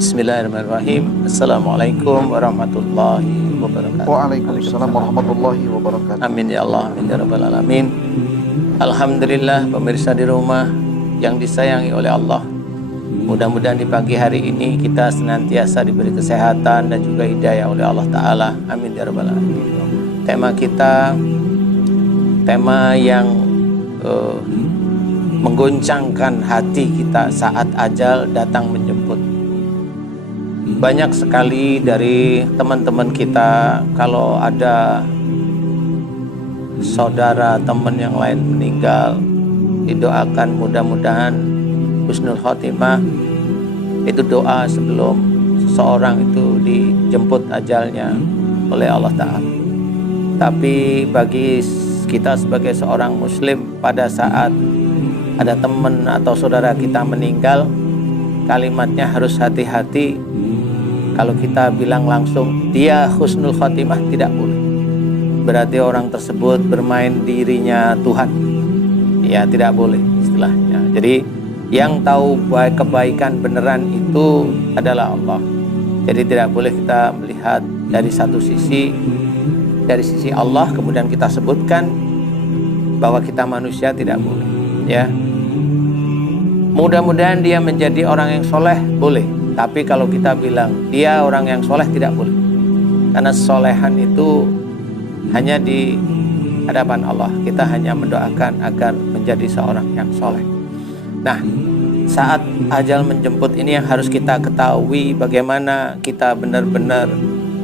Bismillahirrahmanirrahim. Assalamualaikum warahmatullahi wabarakatuh. Waalaikumsalam warahmatullahi wabarakatuh. Amin ya Allah, amin ya rabbal alamin. Alhamdulillah, pemirsa di rumah yang disayangi oleh Allah, mudah-mudahan di pagi hari ini kita senantiasa diberi kesehatan dan juga hidayah oleh Allah Ta'ala. Amin ya rabbal alamin. Tema kita, tema yang menggoncangkan hati kita saat ajal datang menjemput. Banyak sekali dari teman-teman kita, kalau ada saudara teman yang lain meninggal, didoakan mudah-mudahan husnul khotimah. Itu doa sebelum seseorang itu dijemput ajalnya oleh Allah Ta'ala. Tapi bagi kita sebagai seorang muslim, pada saat ada teman atau saudara kita meninggal, kalimatnya harus hati-hati. Kalau kita bilang langsung dia husnul khotimah, tidak boleh. Berarti orang tersebut bermain dirinya Tuhan. Ya, tidak boleh istilahnya. Jadi yang tahu kebaikan beneran itu adalah Allah. Jadi tidak boleh kita melihat dari satu sisi, dari sisi Allah, kemudian kita sebutkan bahwa kita manusia, tidak boleh. Ya, mudah-mudahan dia menjadi orang yang soleh, boleh. Tapi kalau kita bilang dia orang yang soleh, tidak boleh. Karena solehan itu hanya di hadapan Allah. Kita hanya mendoakan agar menjadi seorang yang soleh. Nah, saat ajal menjemput ini yang harus kita ketahui, bagaimana kita benar-benar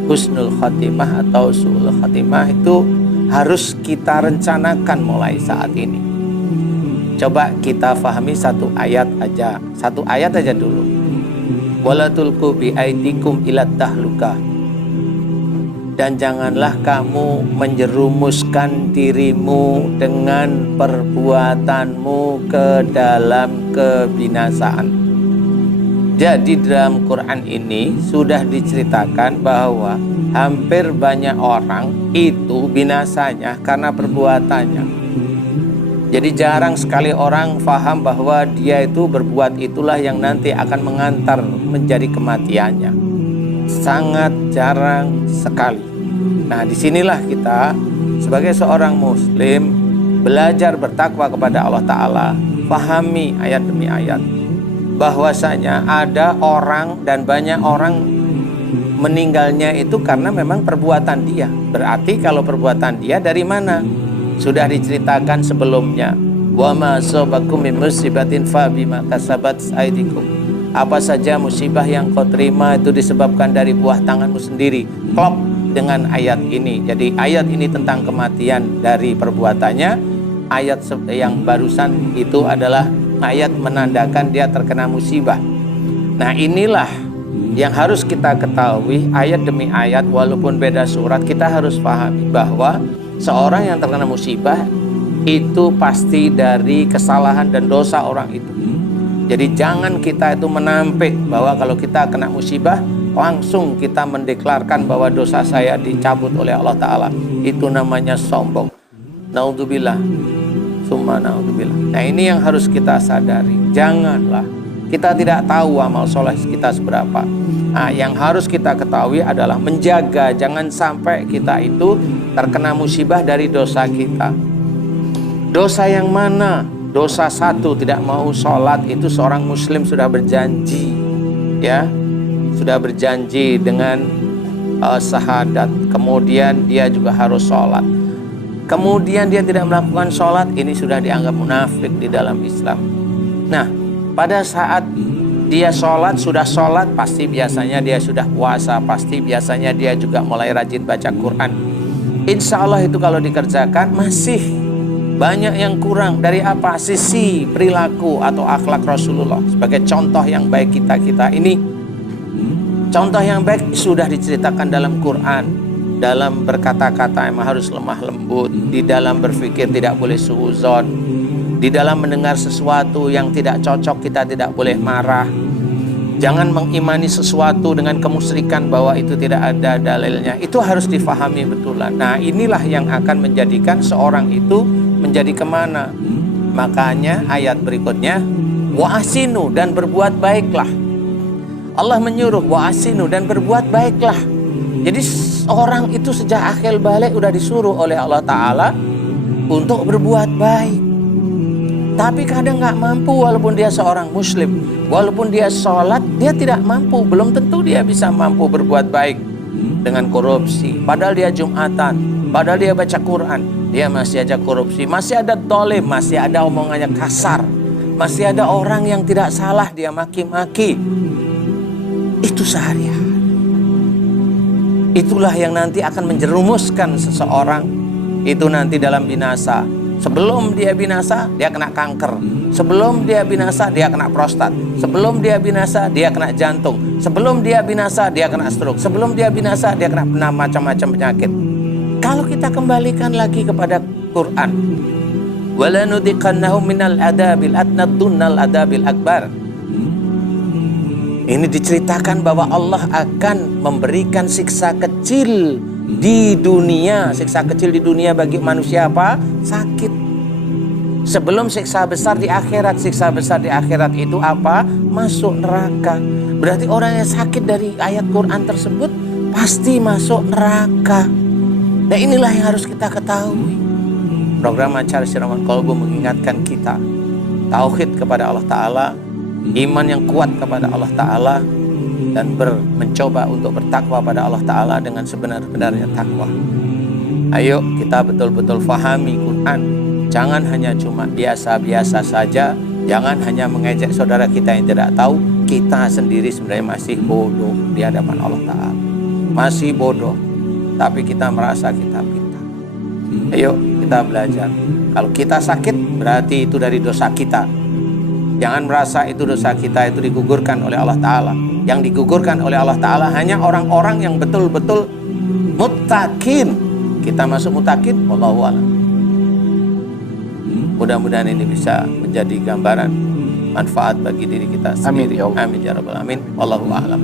husnul khatimah atau su'ul khatimah itu harus kita rencanakan mulai saat ini. Coba kita fahami satu ayat aja dulu. Wala tulqu bi aidikum ila tahluka. Dan janganlah kamu menjerumuskan dirimu dengan perbuatanmu ke dalam kebinasaan. Jadi dalam Quran ini sudah diceritakan bahwa hampir banyak orang itu binasanya karena perbuatannya. Jadi jarang sekali orang faham bahwa dia itu berbuat itulah yang nanti akan mengantar menjadi kematiannya. Sangat jarang sekali. Nah, disinilah kita sebagai seorang muslim belajar bertakwa kepada Allah Ta'ala. Fahami ayat demi ayat bahwasanya ada orang dan banyak orang meninggalnya itu karena memang perbuatan dia. Berarti kalau perbuatan dia dari mana? Sudah diceritakan sebelumnya. Wa ma asabakum min musibatin fa bima kasabat aydikum. Apa saja musibah yang kau terima itu disebabkan dari buah tanganmu sendiri. Klop dengan ayat ini. Jadi ayat ini tentang kematian dari perbuatannya. Ayat yang barusan itu adalah ayat menandakan dia terkena musibah. Nah, inilah yang harus kita ketahui, ayat demi ayat. Walaupun beda surat, kita harus pahami bahwa seorang yang terkena musibah itu pasti dari kesalahan dan dosa orang itu. Jadi jangan kita itu menampik bahwa kalau kita kena musibah langsung kita mendeklarkan bahwa dosa saya dicabut oleh Allah Ta'ala. Itu namanya sombong. Naudzubillah, summa naudzubillah. Nah, ini yang harus kita sadari. Janganlah, kita tidak tahu amal soleh kita seberapa. Nah, yang harus kita ketahui adalah menjaga jangan sampai kita itu terkena musibah dari dosa kita. Dosa yang mana? Dosa satu, tidak mau sholat. Itu seorang muslim sudah berjanji, ya, sudah berjanji dengan syahadat. Kemudian dia juga harus sholat. Kemudian dia tidak melakukan sholat, ini sudah dianggap munafik di dalam Islam. Nah, pada saat dia sholat, sudah sholat, pasti biasanya dia sudah puasa, pasti biasanya dia juga mulai rajin baca Quran. Insya Allah itu kalau dikerjakan masih banyak yang kurang. Dari apa? Sisi perilaku atau akhlak Rasulullah. Sebagai contoh yang baik kita ini, contoh yang baik sudah diceritakan dalam Quran. Dalam berkata-kata emang harus lemah lembut, di dalam berpikir tidak boleh suudzon, di dalam mendengar sesuatu yang tidak cocok kita tidak boleh marah. Jangan mengimani sesuatu dengan kemusyrikan bahwa itu tidak ada dalilnya. Itu harus difahami betulan. Nah, inilah yang akan menjadikan seorang itu menjadi kemana. Makanya ayat berikutnya, wa ahsinu, dan berbuat baiklah. Allah menyuruh wa asinu, dan berbuat baiklah. Jadi orang itu sejak akhir balik udah disuruh oleh Allah Ta'ala untuk berbuat baik. Tapi kadang nggak mampu, walaupun dia seorang muslim, walaupun dia sholat, dia tidak mampu. Belum tentu dia bisa mampu berbuat baik dengan korupsi. Padahal dia Jumatan, padahal dia baca Quran, dia masih aja korupsi. Masih ada dolim, masih ada omongannya kasar, masih ada orang yang tidak salah dia maki-maki. Itu sehari-hari. Itulah yang nanti akan menjerumuskan seseorang itu nanti dalam binasa. Sebelum dia binasa, dia kena kanker. Sebelum dia binasa, dia kena prostat. Sebelum dia binasa, dia kena jantung. Sebelum dia binasa, dia kena stroke. Sebelum dia binasa, dia kena macam-macam penyakit. Kalau kita kembalikan lagi kepada Quran, وَلَنُذِقَنَّهُمْ مِنَ الْعَذَابِ الْأَدْنَى دُونَ الْعَذَابِ الْأَكْبَرِ. Ini diceritakan bahwa Allah akan memberikan siksa kecil di dunia. Siksa kecil di dunia bagi manusia apa? Sakit. Sebelum siksa besar di akhirat. Siksa besar di akhirat itu apa? Masuk neraka. Berarti orang yang sakit dari ayat Quran tersebut pasti masuk neraka. Dan inilah yang harus kita ketahui. Program Acara Siraman Kolbu mengingatkan kita tauhid kepada Allah Ta'ala, iman yang kuat kepada Allah Ta'ala, dan mencoba untuk bertakwa pada Allah Ta'ala dengan sebenar-benarnya takwa. Ayo kita betul-betul fahami Quran. Jangan hanya cuma biasa-biasa saja. Jangan hanya mengejek saudara kita yang tidak tahu. Kita sendiri sebenarnya masih bodoh di hadapan Allah Ta'ala. Masih bodoh, tapi kita merasa kita pintar. Ayo kita belajar. Kalau kita sakit, berarti itu dari dosa kita. Jangan merasa itu dosa kita itu digugurkan oleh Allah Ta'ala. Yang digugurkan oleh Allah Ta'ala hanya orang-orang yang betul-betul muttaqin. Kita masuk muttaqin, wallahu a'lam. Mudah-mudahan ini bisa menjadi gambaran manfaat bagi diri kita sendiri. Amin ya Allah. Amin ya rabbal alamin. Wallahu a'lam.